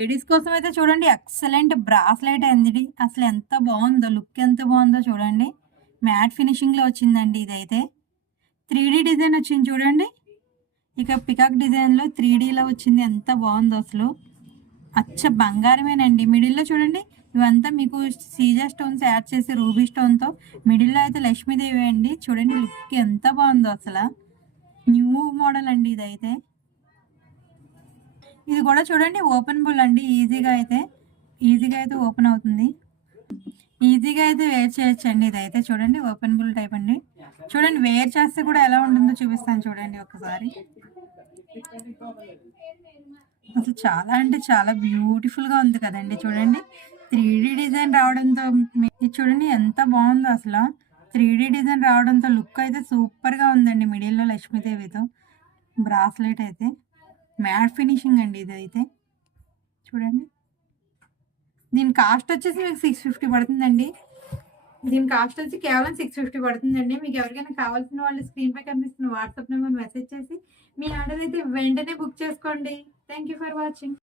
Ladies కోసం అయితే చూడండి ఎక్సలెంట్ బ్రాస్లెట్ అండి. అసలు ఎంత బావుందో, లుక్ ఎంత బావుందో చూడండి. మ్యాట్ ఫినిషింగ్‌లో వచ్చిందండి ఇదైతే. 3డీ డిజైన్ వచ్చింది చూడండి. ఇక పికాక్ డిజైన్‌లో 3డీలో వచ్చింది. ఎంత బావుందో అసలు. అచ్చ బంగారమేనండి. మిడిల్‌లో చూడండి ఇవంతా మీకు సీజర్ స్టోన్స్ యాడ్ చేసి రూబీ స్టోన్‌తో మిడిల్‌లో అయితే లక్ష్మీదేవి అండి. చూడండి లుక్ ఎంత బావుందో అసల. న్యూ మోడల్ అండి ఇదైతే. ఇది కూడా చూడండి ఓపెనబుల్ అండి. ఈజీగా అయితే ఓపెన్ అవుతుంది. ఈజీగా అయితే వేర్ చేయొచ్చండి ఇదైతే. చూడండి ఓపెనబుల్ టైప్ అండి. చూడండి వేర్ చేస్తే కూడా ఎలా ఉంటుందో చూపిస్తాను చూడండి ఒకసారి. అసలు చాలా అంటే చాలా బ్యూటిఫుల్‌గా ఉంది కదండీ! చూడండి. 3డీ డిజైన్ రావడంతో ఇది చూడండి ఎంత బావుందో అసల. 3డీ డిజైన్ రావడంతో లుక్ అయితే సూపర్‌గా ఉందండి మిడిల్‌లో లక్ష్మీదేవితో. బ్రాస్లెట్ అయితే. మ్యాట్ ఫినిషింగ్ అండి ఇదైతే. చూడండి. దీని కాస్ట్ వచ్చేసి మీకు 650 పడుతుందండి. దీని కాస్ట్ వచ్చి కేవలం 650 పడుతుందండి. మీకు ఎవరికైనా కావాల్సిన వాళ్ళు స్క్రీన్‌పై కనిపిస్తున్న వాట్సాప్ నెంబర్ మెసేజ్ చేసి మీ ఆర్డర్ అయితే వెంటనే బుక్ చేసుకోండి. Thank you for watching.